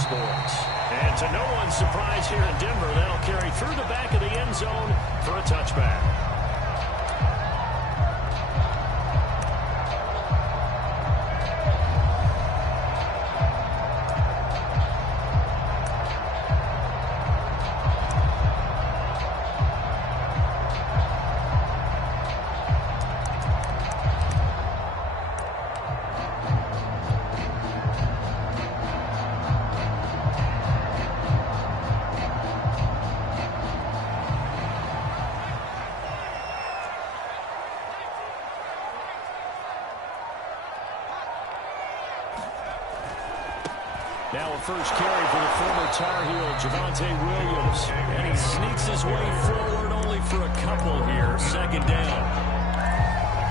sports. And to no one's surprise here in Denver, that'll carry through the back of the end zone for a touchback. Now a first carry for the former Tar Heel, Javonte Williams. And he sneaks his way forward only for a couple here. Second down.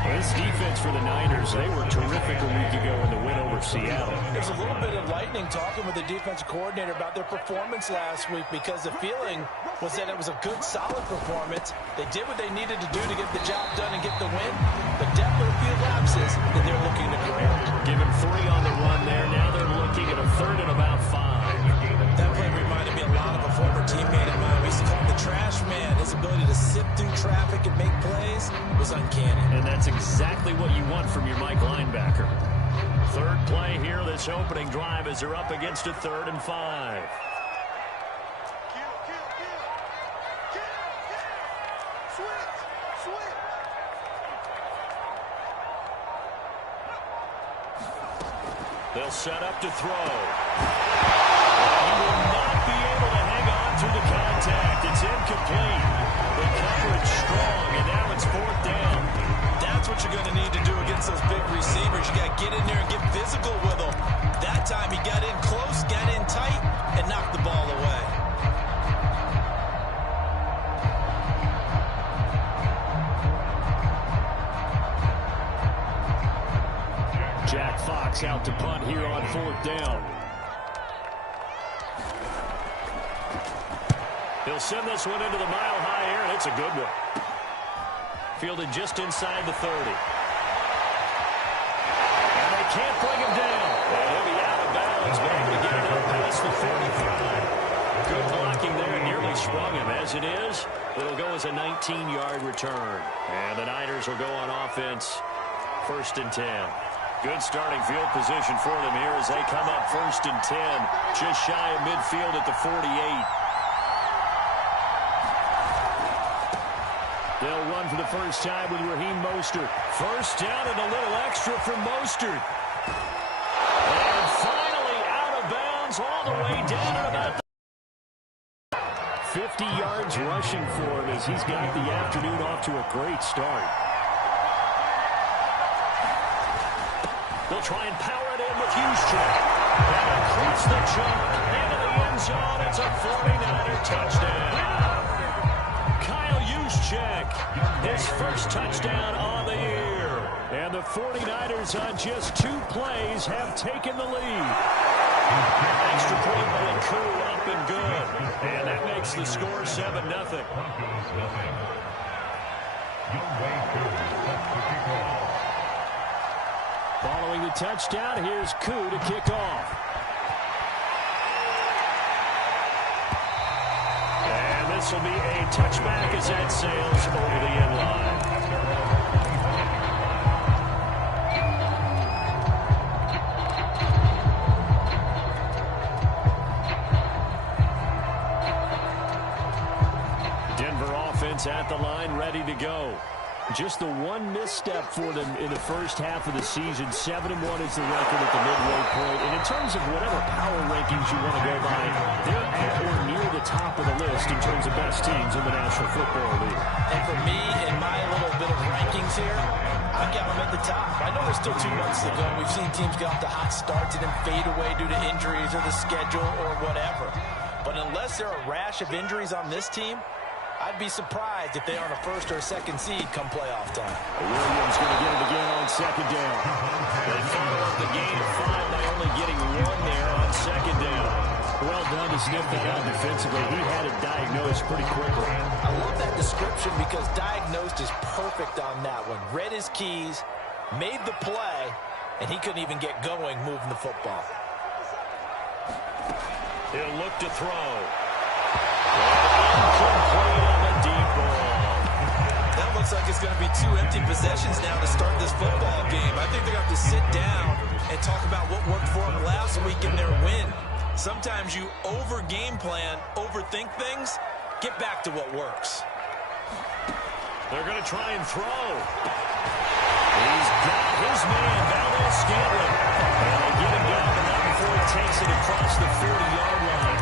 This defense for the Niners, they were terrific a week ago in the win over Seattle. There's a little bit of lightning talking with the defensive coordinator about their performance last week, because the feeling was that it was a good, solid performance. They did what they needed to do to get the job done and get the win, but definitely a few lapses that they're looking to correct. Give him 3 on the run there. Now they're looking at a 3rd and about 5. That play reminded me a lot of a former teammate of mine. We used to call him the trash man. His ability to sift through traffic and make plays was uncanny. And that's exactly what you want from your Mike linebacker. 3rd play here, this opening drive, as they're up against a 3rd and 5. They'll set up to throw. He will not be able to hang on through the contact. It's incomplete. The coverage strong, and now it's 4th down. That's what you're going to need to do against those big receivers. You got to get in there and get physical with them. That time he got in close, got in tight, and knocked the ball away. Jack Fox out to punt here on 4th down. He'll send this one into the mile-high air, and it's a good one. Fielded just inside the 30. And they can't bring him down. And he'll be out of bounds, but able to get it up past the 45. Good blocking there, nearly sprung him. As it is, it'll go as a 19-yard return. And the Niners will go on offense, 1st and 10. Good starting field position for them here as they come up 1st and 10. Just shy of midfield at the 48. They'll run for the first time with Raheem Mostert. 1st down and a little extra from Mostert. And finally out of bounds all the way down at about 50 yards rushing for him as he's got the afternoon off to a great start. They'll try and power it in with Juszczyk. That includes the jump into the end zone. It's a 49er touchdown. Kyle Juszczyk, his first touchdown on the year. And the 49ers on just 2 plays have taken the lead. Extra point by Koo, up and good. And that makes the score 7-0. Following the touchdown, here's Koo to kick off. And this will be a touchback as that sails over the end line. Denver offense at the line, ready to go. Just the one misstep for them in the first half of the season. 7-1 is the record at the midway point. And in terms of whatever power rankings you want to go by, they're at or near the top of the list in terms of best teams in the National Football League. And for me, in my little bit of rankings here, I've got them at the top. I know there's still 2 months to go. We've seen teams get off to hot starts and then fade away due to injuries or the schedule or whatever. But unless there are a rash of injuries on this team, I'd be surprised if they aren't a 1st or 2nd seed come playoff time. Williams going to get it again on 2nd down. They follow up the gain of 5 by only getting 1 there on 2nd down. Well done to sniff that out defensively. He had it diagnosed pretty quickly. I love that description because diagnosed is perfect on that one. Read his keys, made the play, and he couldn't even get going moving the football. He'll look to throw. Incomplete on the deep ball. That looks like it's going to be 2 empty possessions now to start this football game. I think they're going to have to sit down and talk about what worked for them last week in their win. Sometimes you over-game plan, overthink things. Get back to what works. They're going to try and throw. He's got his man, Valdez-Scantling. And they get him down the line before he takes it across the 40-yard line.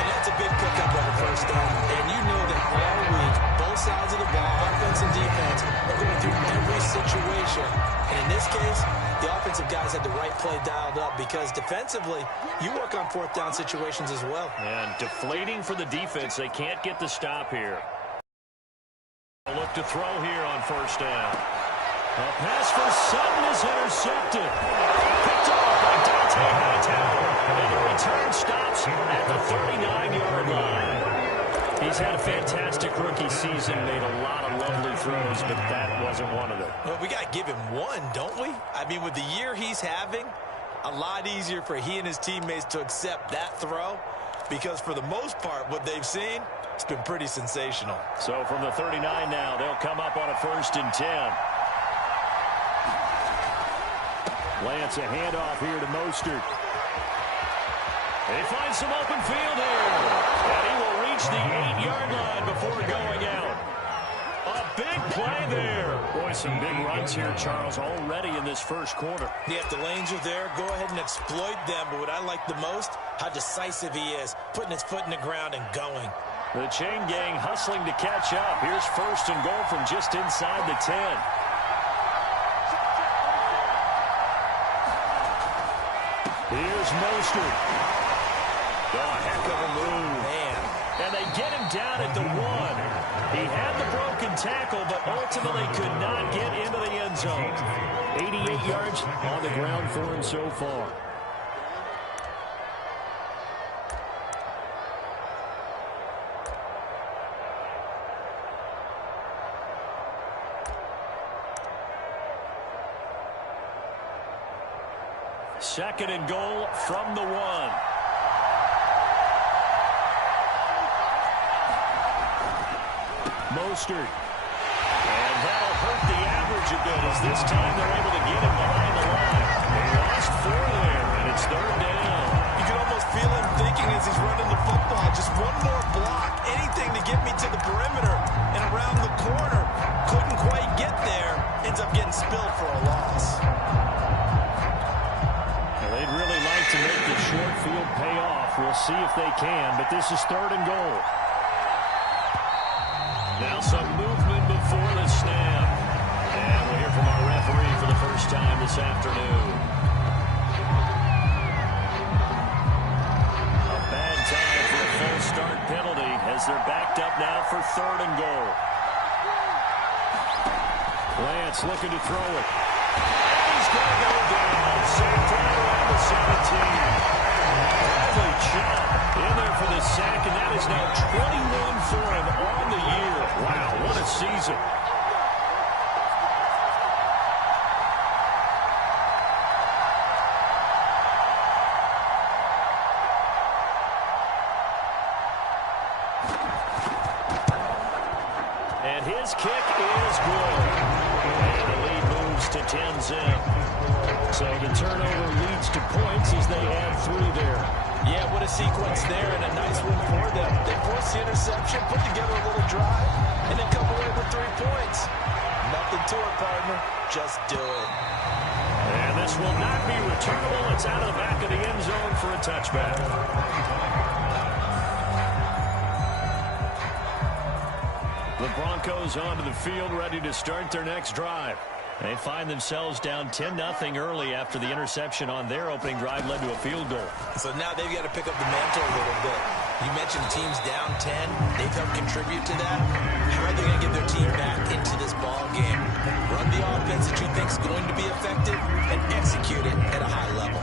And that's a big pickup on the first down. And you know that all week, both sides of the ball, offense and defense, are going through every situation. And in this case, the offensive guys had the right play dialed up because defensively, you work on 4th down situations as well. And deflating for the defense. They can't get the stop here. Look to throw here on first down. A pass for Sutton is intercepted. Picked off by Dante Hightower. And the return stops at the 39-yard line. He's had a fantastic rookie season, made a lot of lovely throws, but that wasn't one of them. Well, we got to give him one, don't we? I mean, with the year he's having, a lot easier for he and his teammates to accept that throw because for the most part, what they've seen, it's been pretty sensational. So from the 39 now, they'll come up on a 1st and 10. Lance, a handoff here to Mostert. They find some open field here. And he will reach the 8-yard line before going out. A big play there. Boy, some big runs here, Charles, already in this first quarter. Yeah, if the lanes are there, go ahead and exploit them. But what I like the most, how decisive he is, putting his foot in the ground and going. The chain gang hustling to catch up. Here's 1st and goal from just inside the 10. Here's Mostert. Oh, a heck of a move. Man. And they get him down at the 1. He had the broken tackle, but ultimately could not get into the end zone. 88 yards on the ground for him so far. Second and goal from the 1. Mostert. And that'll hurt the average a bit as this time they're able to get him behind the line. They lost 4 there, and it's 3rd down. You can almost feel him thinking as he's running the football. Just one more block, anything to get me to the perimeter and around the corner. Couldn't quite get there. Ends up getting spilled for a loss. They'd really like to make the short field pay off. We'll see if they can, but this is 3rd and goal. Now some movement before the snap. And we'll hear from our referee for the first time this afternoon. A bad time for a false start penalty as they're backed up now for 3rd and goal. Lance looking to throw it. He's going to go down. Sacked right around the 17. Bradley Chubb in there for the sack, and that is now 21 for him on the year. Wow, what a season. And his kick is good. And the lead moves to 10-zip. So the turnover leads to points as they add 3 there. Yeah, what a sequence there and a nice win for them. They forced the interception, put together a little drive, and then come away with 3 points. Nothing to it, partner. Just do it. And this will not be returnable. It's out of the back of the end zone for a touchback. The Broncos onto the field, ready to start their next drive. They find themselves down 10-0 early after the interception on their opening drive led to a field goal. So now they've got to pick up the mantle a little bit. You mentioned teams down 10. They've helped contribute to that. How are they going to get their team back into this ball game? Run the offense that you think is going to be effective and execute it at a high level.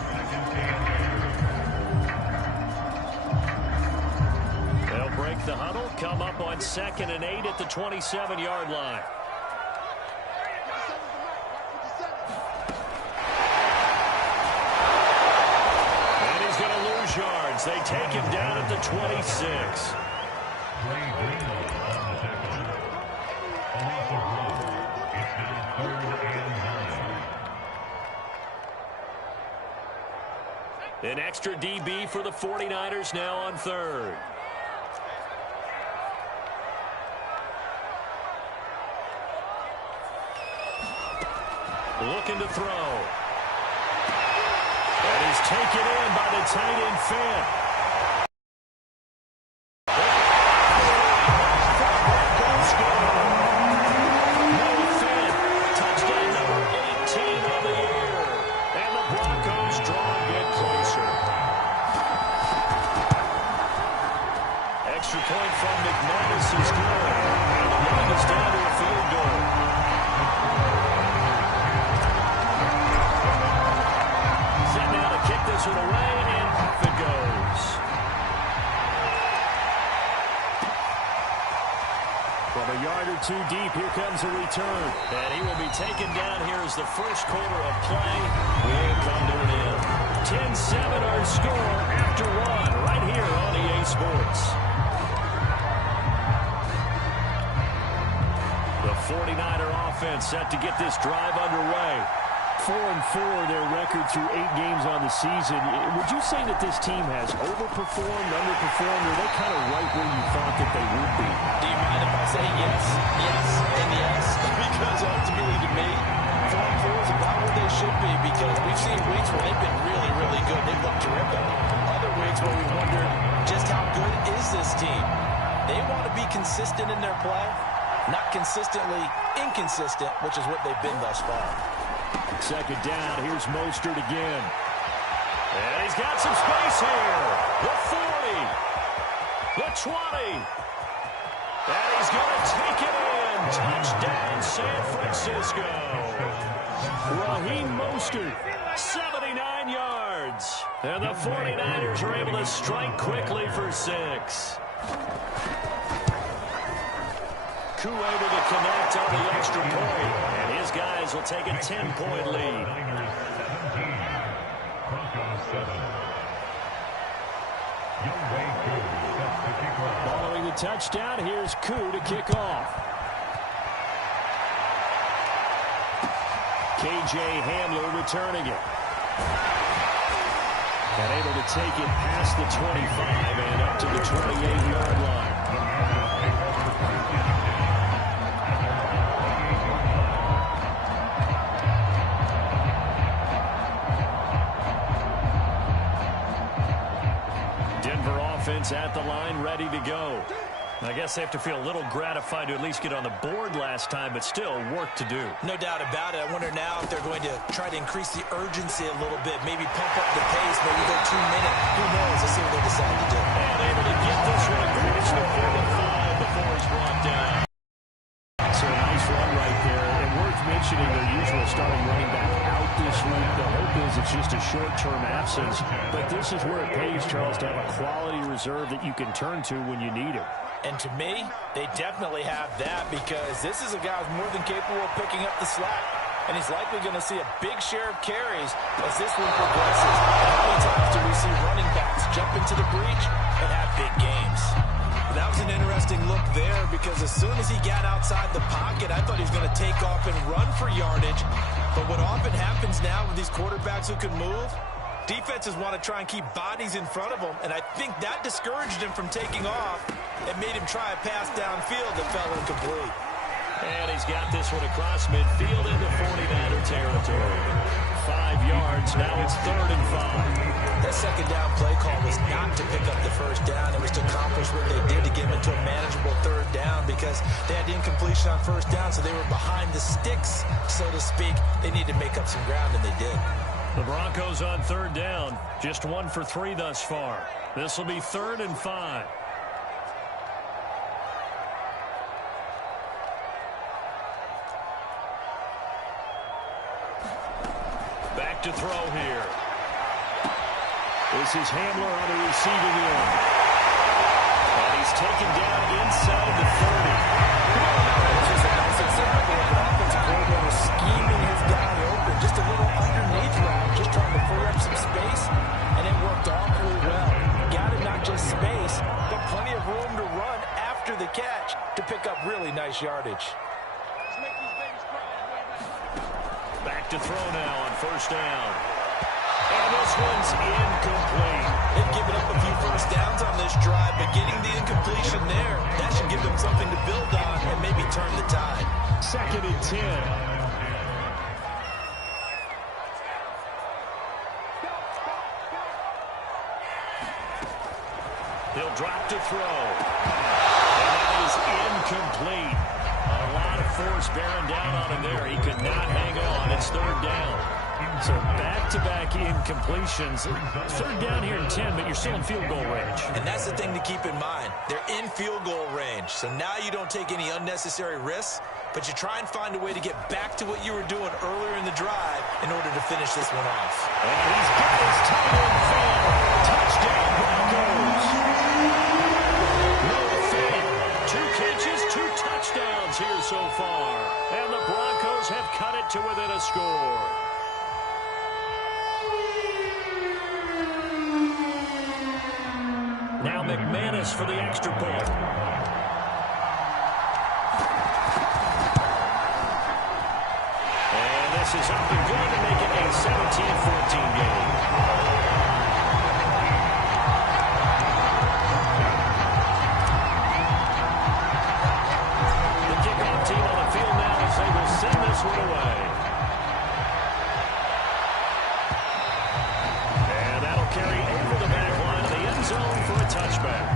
They'll break the huddle, come up on 2nd and 8 at the 27-yard line. as they take him down at the 26. An extra DB for the 49ers now on third. Looking to throw. And he's taken in by the tight end Fant. Noah Fant, touchdown number 18 of the year. And the Broncos draw and get closer. Extra point from McManus is good. And the run is down to a field goal. This one away, and off it goes. From a yard or two deep, here comes a return. And he will be taken down here as the first quarter of play will come to an end. 10-7 our score after one, right here on EA Sports. The 49er offense set to get this drive underway. 4-4 their record through 8 games on the season. Would you say that this team has overperformed, underperformed, or are they kind of right where you thought that they would be? Do you mind if I say yes, yes, and yes? Because ultimately to me, 4-4 is about where they should be, because we've seen weeks where they've been really, really good. They've looked terrific. Other weeks where we wondered just how good is this team. They want to be consistent in their play, not consistently inconsistent, which is what they've been thus far. Second down, here's Mostert again. And he's got some space here. The 40. The 20. And he's going to take it in. Touchdown, San Francisco. Raheem Mostert, 79 yards. And the 49ers are able to strike quickly for 6. Koo able to connect on the extra point, and his guys will take a 10-point lead. Following the touchdown, here's Koo to kick off. KJ Hamler returning it. And able to take it past the 25 and up to the 28-yard line. At the line, ready to go. I guess they have to feel a little gratified to at least get on the board last time, but still work to do. No doubt about it. I wonder now if they're going to try to increase the urgency a little bit, maybe pump up the pace, maybe go 2 minutes. Who knows? Let's see what they decide to do. And able to get this one across the 45 before he's brought down. So a nice run right there, and worth mentioning their usual starting running back out this week. The hope is it's just a short-term absence, but this is where it pays, Charles, to have a quality reserve that you can turn to when you need it. And to me, they definitely have that, because this is a guy who's more than capable of picking up the slack. And he's likely going to see a big share of carries as this one progresses. And how many times do we see running backs jump into the breach and have big games? That was an interesting look there, because as soon as he got outside the pocket, I thought he was going to take off and run for yardage. But what often happens now with these quarterbacks who can move, defenses want to try and keep bodies in front of them, and I think that discouraged him from taking off and made him try a pass downfield that fell incomplete. And he's got this one across midfield into 49er territory. 5 yards, now it's 3rd and 5. That second down play call was not to pick up the first down. It was to accomplish what they did to get them into a manageable 3rd down, because they had the incompletion on 1st down, so they were behind the sticks, so to speak. They needed to make up some ground, and they did. The Broncos on 3rd down, just 1 for 3 thus far. This will be 3rd and 5. Back to throw here. This is Hamler on the receiving end. And he's taken down inside the 30. It's just a nice example of an offensive coordinator scheming his guy open. Just a little underneath route, just trying to free up some space, and it worked awfully well. Got the catch to pick up really nice yardage. Back to throw now on first down. And this one's incomplete. They've given up a few first downs on this drive, but getting the incompletion there, that should give them something to build on and maybe turn the tide. 2nd and 10. He'll drop to throw. And that is incomplete. A lot of force bearing down on him there. He could not hang on. It's 3rd down. So back-to-back incompletions. 3rd down here in 10, but you're still in field goal range. And that's the thing to keep in mind. They're in field goal range. So now you don't take any unnecessary risks, but you try and find a way to get back to what you were doing earlier in the drive in order to finish this one off. And he's got his tight end foul. Touchdown, Broncos. Noah Fant, 2 catches, 2 touchdowns here so far. And the Broncos have cut it to within a score. Now McManus for the extra point. And this is up and good to make it a 17-14 game. The kickoff team on the field now as they will send this one away. And that'll carry over the back line of the end zone for a touchback.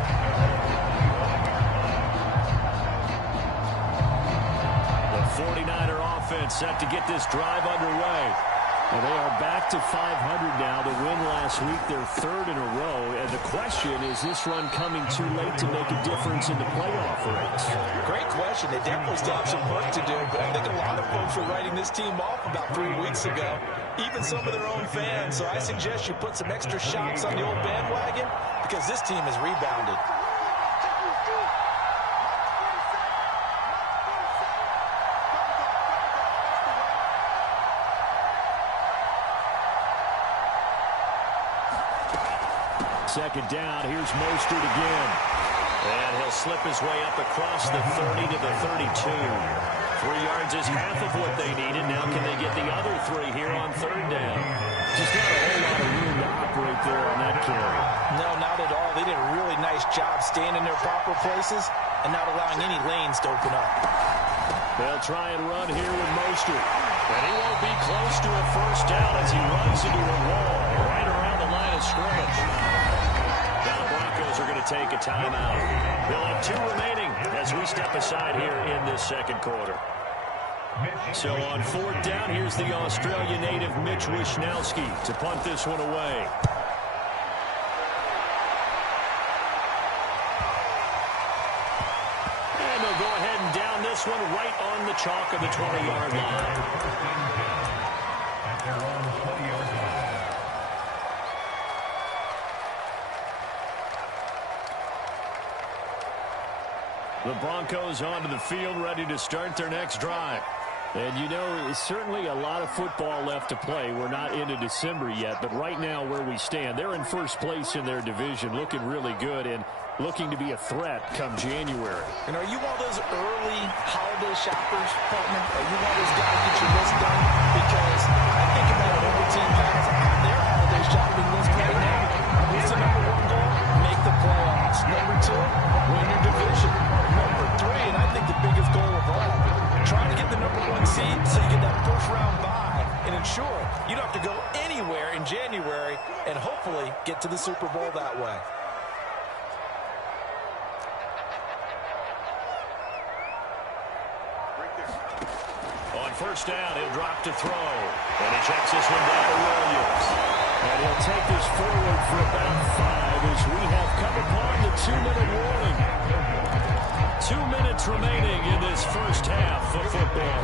The 49er offense set to get this drive underway. Well, they are back to 500 now. The win last week, their 3rd in a row. And the question, is this run coming too late to make a difference in the playoff race? Great question. They definitely still have some work to do, but I think a lot of folks were writing this team off about 3 weeks ago, even some of their own fans. So I suggest you put some extra shots on the old bandwagon because this team has rebounded. Second down, here's Mostert again. And he'll slip his way up across the 30 to the 32. 3 yards is half of what they needed. Now can they get the other 3 here on 3rd down? Just not a whole lot of room to operate there on that carry. No, not at all. They did a really nice job staying in their proper places and not allowing any lanes to open up. They'll try and run here with Mostert. And he won't be close to a first down as he runs into a wall right around the line of scrimmage. Now the Broncos are going to take a timeout. They'll have 2 remaining as we step aside here in this 2nd quarter. So on 4th down, here's the Australia native Mitch Wishnowsky to punt this one away. And they'll go ahead and down this one right on the chalk of the 20-yard line. The Broncos onto the field, ready to start their next drive. And, you know, certainly a lot of football left to play. We're not into December yet, but right now where we stand, they're in first place in their division, looking really good and looking to be a threat come January. And are you one of those early holiday shoppers, partner? Are you one of those guys get your list done? Because I think about it, every team has on their holiday shopping list right now. What's the number 1 goal? Make the playoffs. Number 2, win your division. Number 3, and I think the biggest goal of all, trying to get the number 1 seed so you get that first-round bye and ensure you don't have to go anywhere in January and hopefully get to the Super Bowl that way. On first down, he'll drop to throw. And he checks this one down to Williams. And he'll take this forward for about 5 as we have come upon the 2-minute warning. 2 minutes remaining in this first half of football.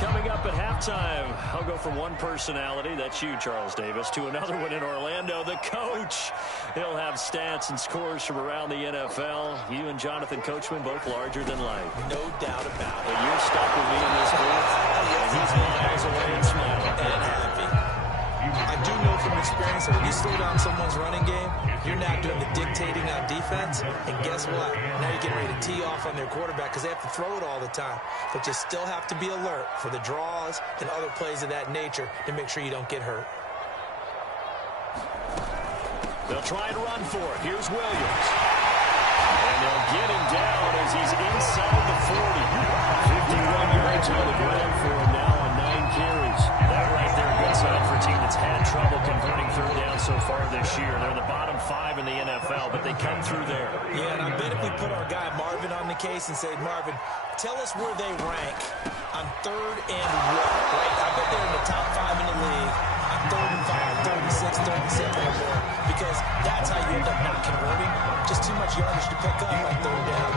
Coming up at halftime, I'll go from one personality, that's you, Charles Davis, to another one in Orlando, the coach. He'll have stats and scores from around the NFL. You and Jonathan Coachman, both larger than life. No doubt about it. But you're stuck with me in this booth, and he's miles away and smiling. And happy. I do know from experience that when you slow down someone's running game, You're now doing the dictating on defense, and guess what? Now you're getting ready to tee off on their quarterback because they have to throw it all the time. But you still have to be alert for the draws and other plays of that nature to make sure you don't get hurt. They'll try and run for it. Here's Williams. And they'll get him down as he's inside the 40. 51 yards on the ground for him now on 9 carries. That right there, good sign for a team that's had trouble converting third down so far this year. They're the bottom 5 in the NFL, but they come through there. Yeah, and I bet if we put our guy Marvin on the case and say, Marvin, tell us where they rank on third and what, right? I bet they're in the top 5 in the league on 3rd and 5, 3rd and 6, 3rd and 7 or more, because that's how you end up not converting. Just too much yardage to pick up on third down.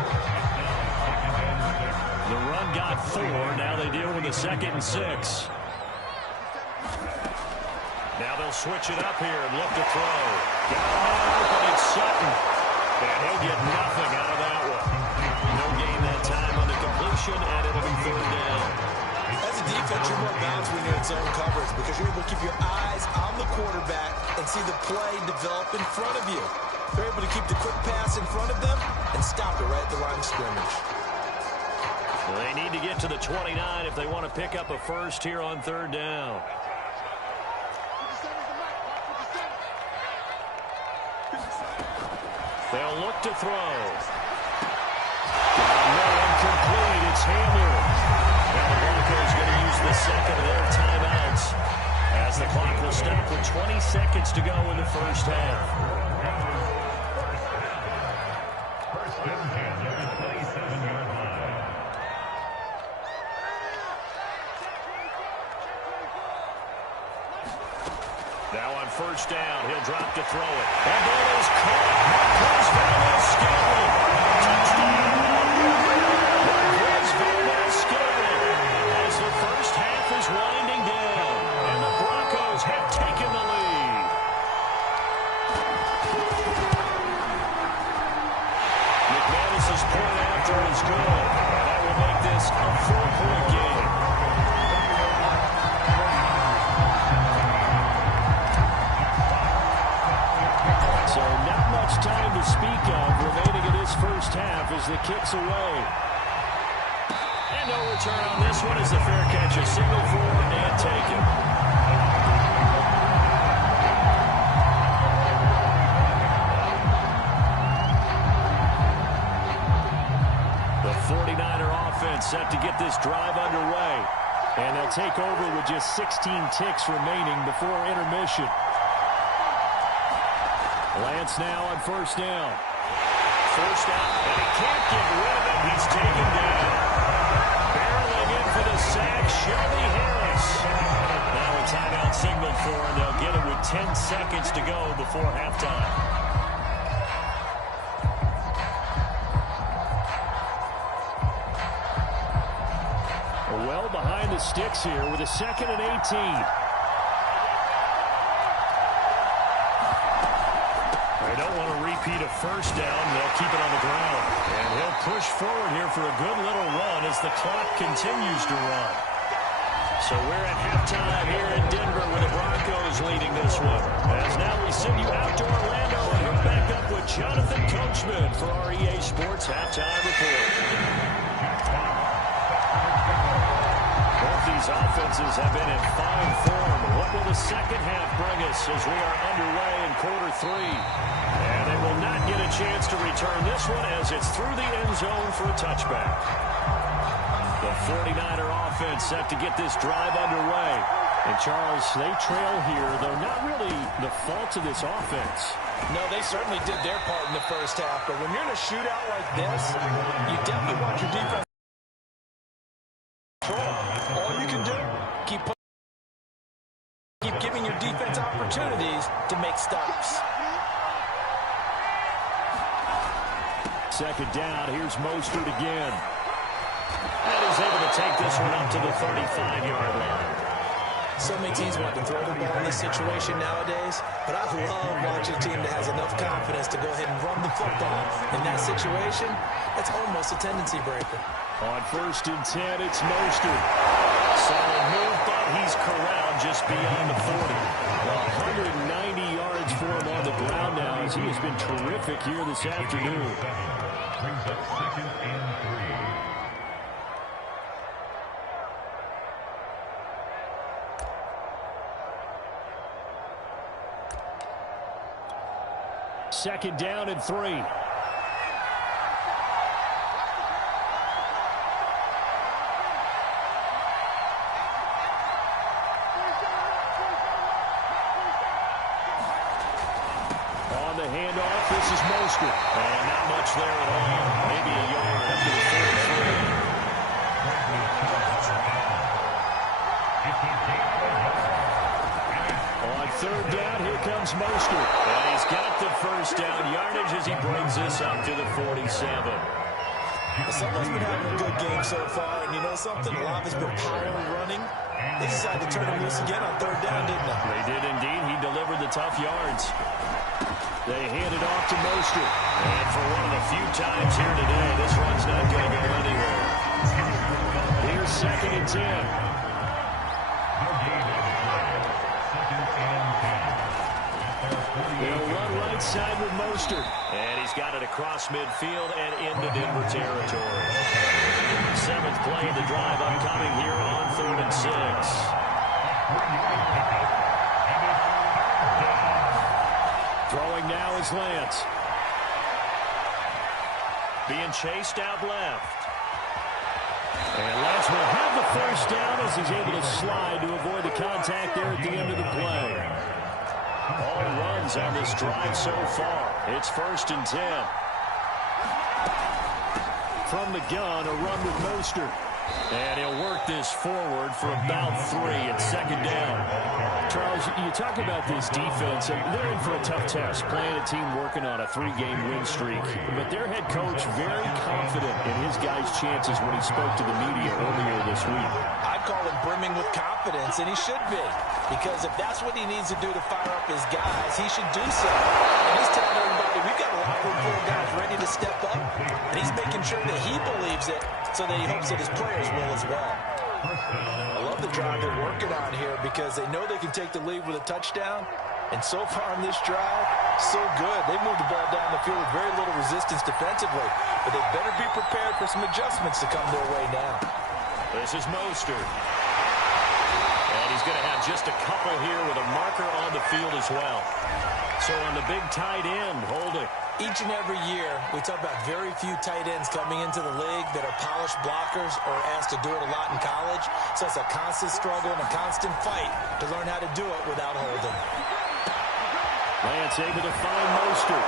The run got 4. Now they deal with a 2nd and 6. Now they'll switch it up here and look to throw. Got him open, it's Sutton. And he'll get nothing out of that one. No gain that time on the completion, and it'll be 3rd down. As a defense, you're more balanced when you're in zone coverage because you're able to keep your eyes on the quarterback and see the play develop in front of you. They're able to keep the quick pass in front of them and stop it right at the line of scrimmage. Well, they need to get to the 29 if they want to pick up a first here on 3rd down. They'll look to throw. Got no incomplete. It's Hamler. Now the Broncos going to use the second of their timeouts as the clock will stop with 20 seconds to go in the first half. Now on first down, he'll drop to throw it. And that is caught. Marquez Valdez-Scantling. Touchdown. Marquez Valdez-Scantling. As the first half is winding down, and the Broncos have taken the lead. McManus's point after is good. And that will make this a 4-point game. So not much time to speak of remaining in this first half as the kick's away. And no return on this one as the fair catch is single for and taken. The 49er offense set to get this drive underway. And they'll take over with just 16 ticks remaining before intermission. Lance now on first down. First down, and he can't get rid of it. He's taken down. Barreling in for the sack, Shelby Harris. Now a timeout signaled for, and they'll get it with 10 seconds to go before halftime. Well behind the sticks here with a 2nd and 18. They don't want to repeat a first down. They'll keep it on the ground. And he'll push forward here for a good little run as the clock continues to run. So we're at halftime here in Denver with the Broncos leading this one. As now we send you out to Orlando and hook back up with Jonathan Coachman for our EA Sports Halftime Report. Both these offenses have been in fine form. What will the second half bring us as we are underway in quarter 3? And they will not get a chance to return this one as it's through the end zone for a touchback. The 49er offense set to get this drive underway. And Charles, they trail here, though not really the fault of this offense. No, they certainly did their part in the first half. But when you're in a shootout like this, you definitely want your defense. All you can do, keep giving your defense opportunities to make stops. Second down, here's Mostert again. And he's able to take this one up to the 35-yard line. So many teams want to throw the ball in this situation nowadays, but I love watching a team that has enough confidence to go ahead and run the football. In that situation, that's almost a tendency breaker. On 1st and 10, it's Mostert. Solid move, but he's corralled just beyond the 40. 190 yards for him on the ground now as Charles, he has been terrific here this afternoon. Brings up 2nd and 3. 2nd down and 3. On the handoff, this is Mostert. And not much there at all. Maybe a yard up to the 43. On 3rd down, here comes Mostert. And he's got the first down yardage as he brings this up to the 47. Someone's been having a good game so far, and you know something? A lot of it's been power running. They decided to turn him loose again on 3rd down, didn't they? They did indeed. He delivered the tough yards. They hand it off to Mostert. And for one of the few times here today, this run's not going to go anywhere. Here's 2nd and 10. They'll run right side with Mostert. And he's got it across midfield and into Denver territory. 7th play of the drive upcoming here on 3rd and 6. Throwing now is Lance. Being chased out left. And Lance will have the first down as he's able to slide to avoid the contact there at the end of the play. All runs on this drive so far. It's 1st and 10. From the gun, a run with Mostert. And he'll work this forward for about 3 at 2nd down. Charles, you talk about this defense, and they're in for a tough test, playing a team working on a 3-game win streak. But their head coach very confident in his guys' chances when he spoke to the media earlier this week. I'd call him brimming with confidence, and he should be. Because if that's what he needs to do to fire up his guys, he should do so. And he's telling everybody, we've got a locker room full of guys ready to step up. And he's making sure that he believes it so that he hopes that his players will as well. I love the drive they're working on here because they know they can take the lead with a touchdown. And so far on this drive, so good. They moved the ball down the field with very little resistance defensively. But they better be prepared for some adjustments to come their way now. This is Mostert. And he's going to have just a couple here with a marker on the field as well. So on the big tight end, holding. Each and every year, we talk about very few tight ends coming into the league that are polished blockers or asked to do it a lot in college. So it's a constant struggle and a constant fight to learn how to do it without holding. Lance able to find Mostert.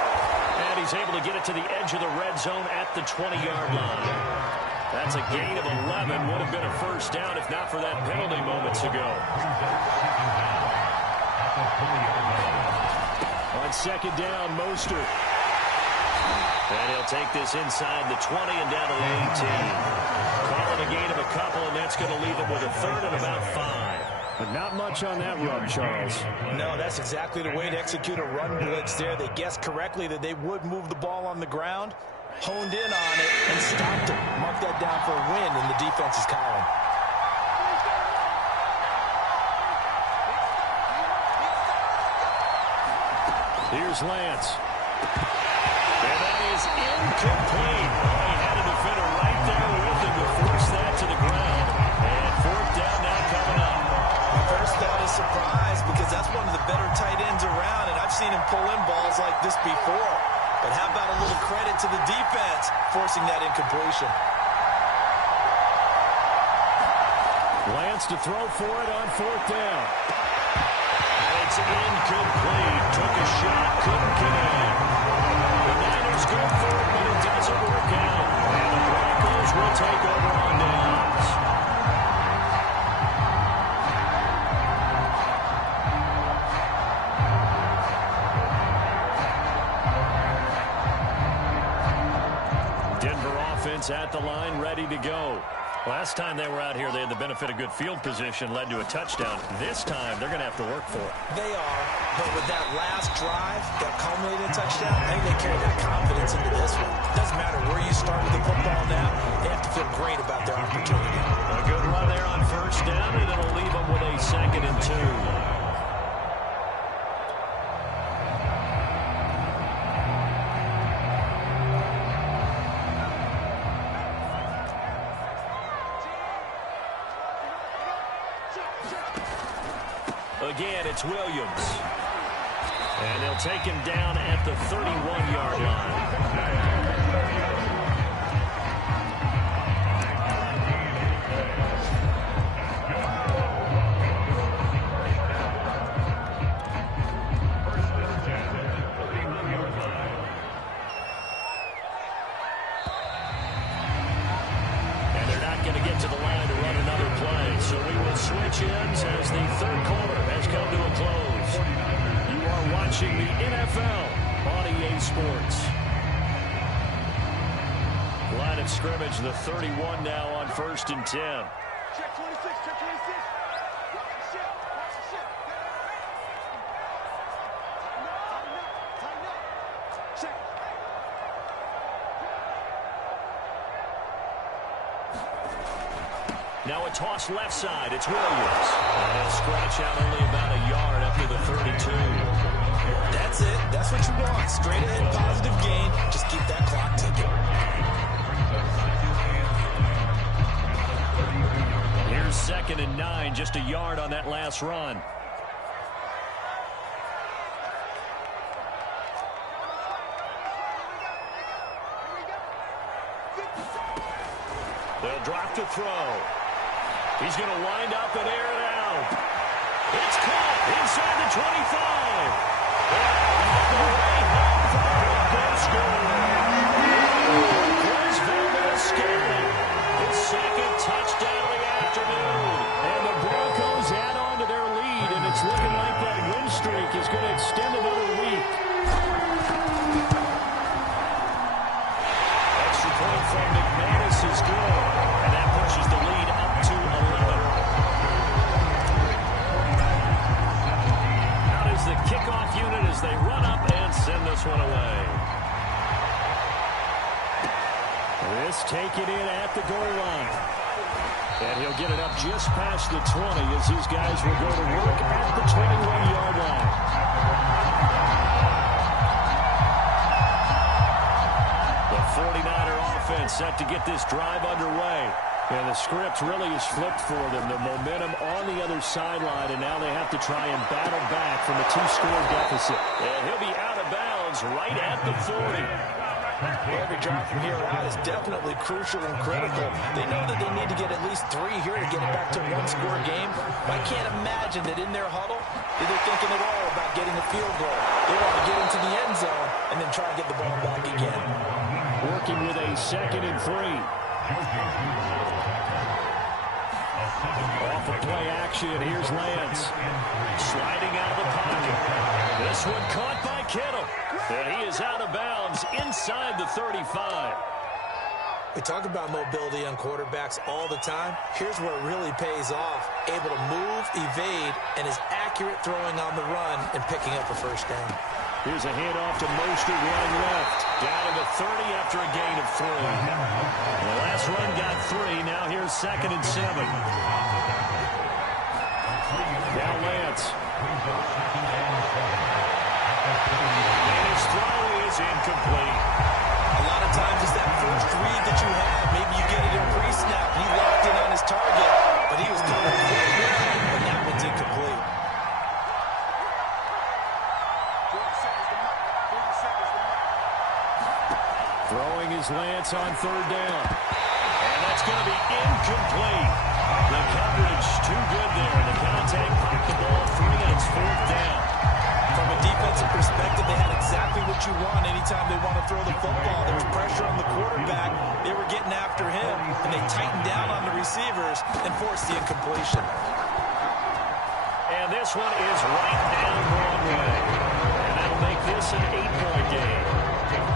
And he's able to get it to the edge of the red zone at the 20-yard line. That's a gain of 11. Would have been a first down if not for that penalty moments ago. On 2nd down, Mostert. And he'll take this inside the 20 and down to the 18. Call it a gain of a couple, and that's going to leave him with a 3rd and about 5. But not much on that run, Charles. No, that's exactly the way to execute a run blitz there. They guessed correctly that they would move the ball on the ground, honed in on it, and stopped it. Mark that down for a win in the defense's column. Here's Lance. And that is incomplete. Oh, he had a defender right there with him to force that to the ground. And 4th down now coming up. My first thought is surprise because that's one of the better tight ends around, and I've seen him pull in balls like this before. But how about a little credit to the defense forcing that incompletion? Lance to throw for it on 4th down. It's incomplete. Took a shot, couldn't connect. The Niners go for it, but it doesn't work out. And the Broncos will take over on downs. Denver offense at the line, ready to go. Last time they were out here, they had the benefit of good field position, led to a touchdown. This time, they're going to have to work for it. They are, but with that last drive that culminated in a touchdown, I think they carry that confidence into this one. Doesn't matter where you start with the football now, they have to feel great about their opportunity. A good run there on 1st down, and it'll leave them with a 2nd and 2. Again, it's Williams. And they'll take him down at the 31-yard line. Ends as the third quarter has come to a close. You are watching the NFL on EA Sports. Line of scrimmage, the 31 now on 1st and 10. Check 26, check 26. Watch the ship, watch the ship. Tighten up. Check. Now a toss left side. It's Williams. And he'll scratch out only about a yard up to the 32. That's it. That's what you want. Straight ahead, positive gain. Just keep that clock ticking. Here's 2nd and 9. Just a yard on that last run. They'll drop to throw. He's going to wind up and air it out. It's caught inside the 25. And the way home for the Broncos score. Chris Valdez-Scantling, his 2nd touchdown of the afternoon. And the Broncos add on to their lead, and it's looking like that win streak is going to extend another week. Extra point from McManus is good, and that pushes the lead up to 11. Out is the kickoff unit as they run up and send this one away. This taken in at the goal line. And he'll get it up just past the 20 as these guys will go to work at the 21-yard line. The 49er offense set to get this drive underway. And the script really is flipped for them. The momentum on the other sideline, and now they have to try and battle back from a 2-score deficit. And he'll be out of bounds right at the 40. Every drive from here out is definitely crucial and critical. They know that they need to get at least 3 here to get it back to a 1-score game. I can't imagine that in their huddle, they're thinking at all about getting a field goal. They want to get into the end zone and then try to get the ball back again. Working with a 2nd and 3. Off of play action, here's Lance. Sliding out of the pocket. This one caught by Kittle. And he is out of bounds inside the 35. We talk about mobility on quarterbacks all the time. Here's where it really pays off. Able to move, evade, and is accurate throwing on the run and picking up a first down. Here's a handoff to Mostert running left. Down to the 30 after a gain of 3. The last run got 3. Now here's 2nd and 7. Now Lance. And his throw is incomplete. A lot of times it's that first read that you have. Maybe you get it in pre-snap. He locked in on his target, but he was covered quite well, and that one's incomplete. Throwing his Lance on 3rd down. And that's going to be incomplete. The coverage too good there. The contact popped the ball free, and it's 4th down. From a defensive perspective, they had exactly what you want anytime they want to throw the football. There was pressure on the quarterback. They were getting after him, and they tightened down on the receivers and forced the incompletion. And this one is right down Broadway. And that'll make this an 8-point game.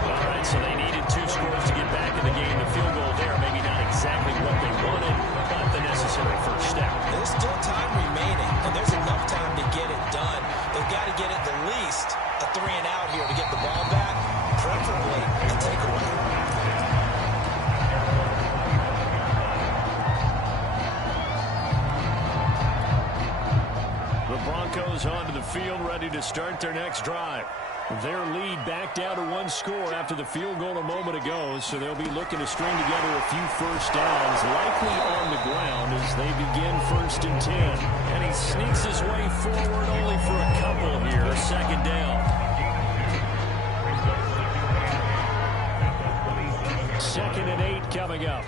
All right, so they needed 2 scores to get back in the game. The field goal there, maybe not exactly what they wanted, but the necessary first step. There's still time remaining, and there's enough time to get it done. They've got to get at the least a 3-and-out here to get the ball back, preferably a takeaway. The Broncos onto the field, ready to start their next drive. Their lead back down to one score after the field goal a moment ago, so they'll be looking to string together a few first downs, likely on the ground as they begin 1st and 10. And he sneaks his way forward only for a couple here, 2nd down. 2nd and 8 coming up.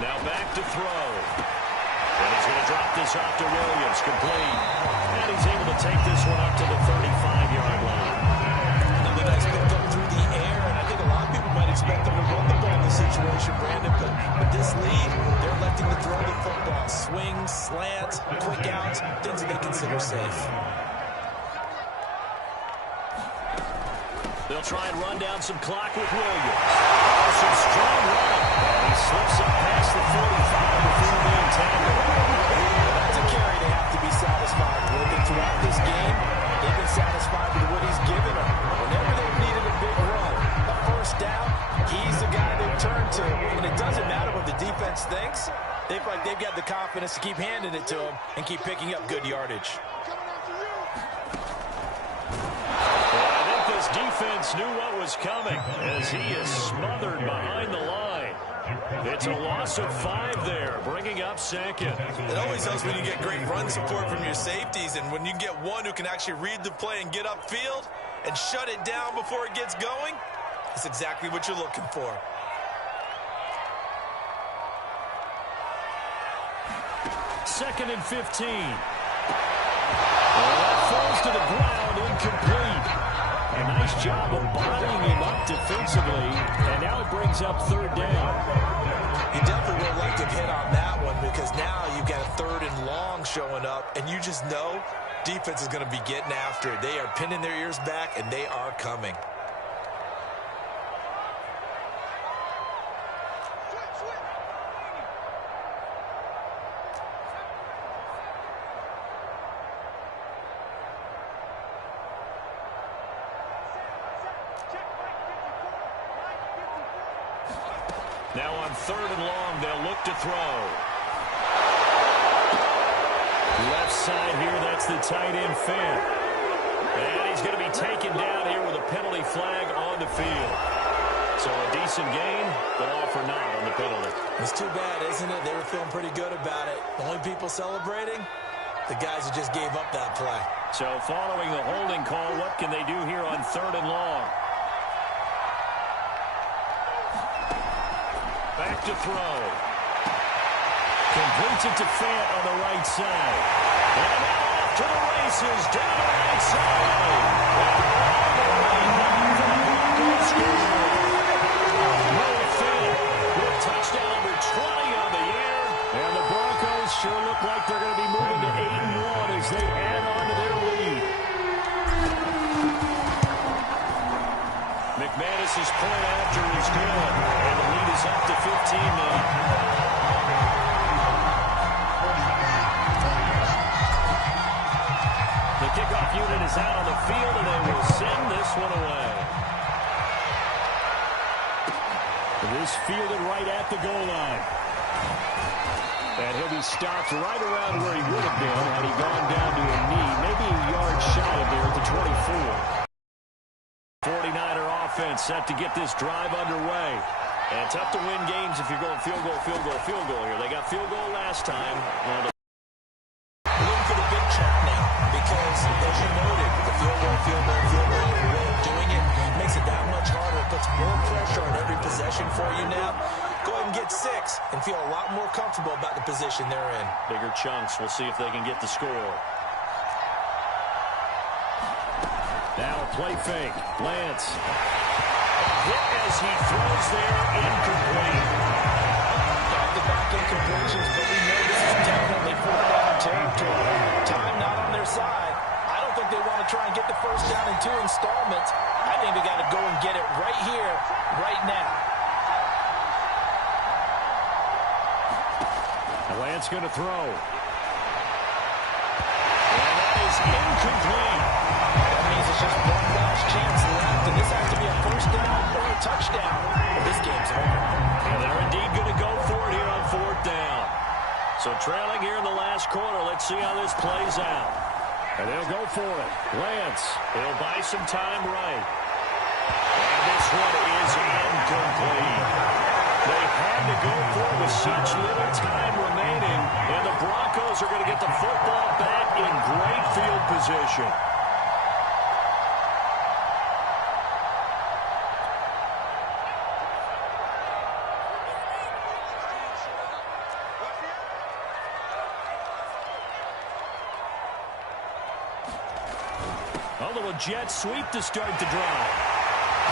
Now back to throw. And he's going to drop this off to Williams. Complete. And he's able to take this one up to the 35-yard line. Another nice pick up through the air, and I think a lot of people might expect them to run the ball in this situation, Brandon, but with this lead, they're electing to throw the football. Swings, slants, quick outs, things that they consider safe. They'll try and run down some clock with Williams. Oh, some strong running. And he slips up past the 45 before being tackled. That's a carry they have to be satisfied with. And throughout this game, they've been satisfied with what he's given them. Whenever they've needed a big run, a first down, he's the guy they turn to. And it doesn't matter what the defense thinks. They feel like they've got the confidence to keep handing it to him and keep picking up good yardage. This defense knew what was coming as he is smothered behind the line. It's a loss of 5 there, bringing up 2nd. It always helps when you get great run support from your safeties, and when you get one who can actually read the play and get upfield and shut it down before it gets going, that's exactly what you're looking for. Second and 15. Well, that falls to the ground, incomplete. A nice job of bodying him up defensively, and now it brings up 3rd down. You definitely would like to hit on that one because now you've got a 3rd and long showing up, and you just know defense is going to be getting after it. They are pinning their ears back, and they are coming. Now on 3rd and long, they'll look to throw. Left side here, that's the tight end Finn. And he's going to be taken down here with a penalty flag on the field. So a decent gain, but all for naught on the penalty. It's too bad, isn't it? They were feeling pretty good about it. The only people celebrating, the guys who just gave up that play. So following the holding call, what can they do here on 3rd and long? Back to throw. Completes it to Fant on the right side. And now off to the races, down the right side. And all the way down for the Broncos score. Noah Fant with touchdown number 20 on the year. And the Broncos sure look like they're going to be moving to 8-1 as they add on to their lead. McManus's point after is good, and the lead is up to 15 now. The kickoff unit is out on the field, and they will send this one away. This fielded right at the goal line. And he'll be stopped right around where he would have been had he gone down to a knee, maybe a yard shy of there at the 24. 49er offense set to get this drive underway. And tough to win games if you're going field goal, field goal, field goal here. They got field goal last time. Looking for the big check now because, as you noted, the field goal, the way of doing it makes it that much harder. It puts more pressure on every possession for you now. Go ahead and get 6 and feel a lot more comfortable about the position they're in. Bigger chunks. We'll see if they can get the score. Now a play fake. Lance. Hit as he throws there, incomplete. Back-to-back incompletions, but we know this is definitely 4th down territory. Time not on their side. I don't think they want to try and get the first down in 2 installments. I think they got to go and get it right here, right now. Lance going to throw. And that is incomplete. That means it's just one last chance left, and this has to be a first down or a touchdown. This game's over. And they're indeed going to go for it here on 4th So trailing here in the last quarter. Let's see how this plays out. And they'll go for it. Lance, he'll buy some time right. And this one is incomplete. They had to go for it with such little time remaining. And the Broncos are going to get the football back in great field position. Jets sweep to start the drive.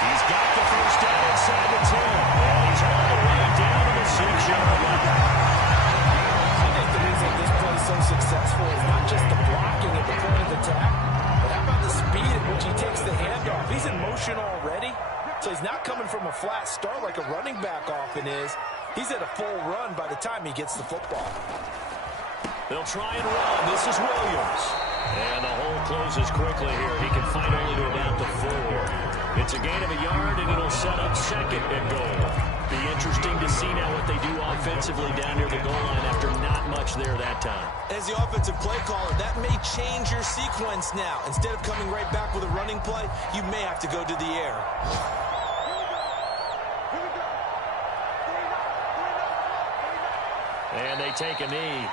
He's got the first down inside the 10. And he's all the way down to the 6-yard line. I think the reason this play is so successful is not just the blocking at the point of attack, but how about the speed at which he takes the handoff? He's in motion already, so he's not coming from a flat start like a running back often is. He's at a full run by the time he gets the football. They'll try and run. This is Williams. And the hole closes quickly here. He can fight only to about the 4. It's a gain of a yard, and it'll set up second and goal. Be interesting to see now what they do offensively down near the goal line after not much there that time. As the offensive play caller, that may change your sequence now. Instead of coming right back with a running play, you may have to go to the air. And they take a knee.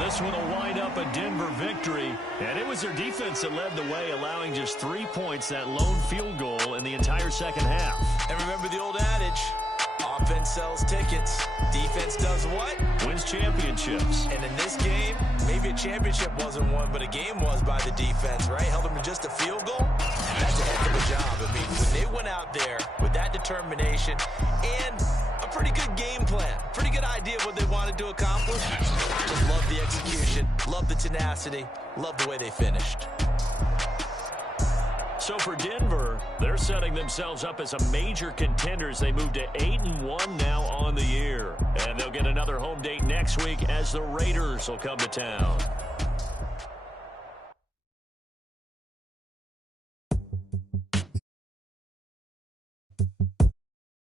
This one will wind up a Denver victory, and it was their defense that led the way, allowing just 3 points, that lone field goal in the entire second half. And remember the old adage, offense sells tickets, defense does what? Wins championships. And in this game, maybe a championship wasn't won, but a game was by the defense, right? Held them to just a field goal. That's a heck of a job. I mean, when they went out there with that determination and a pretty good game plan, pretty good idea of what they wanted to accomplish, just love the execution, love the tenacity, love the way they finished. So for Denver, they're setting themselves up as a major contender as they move to 8-1 now on the year. And they'll get another home date next week as the Raiders will come to town.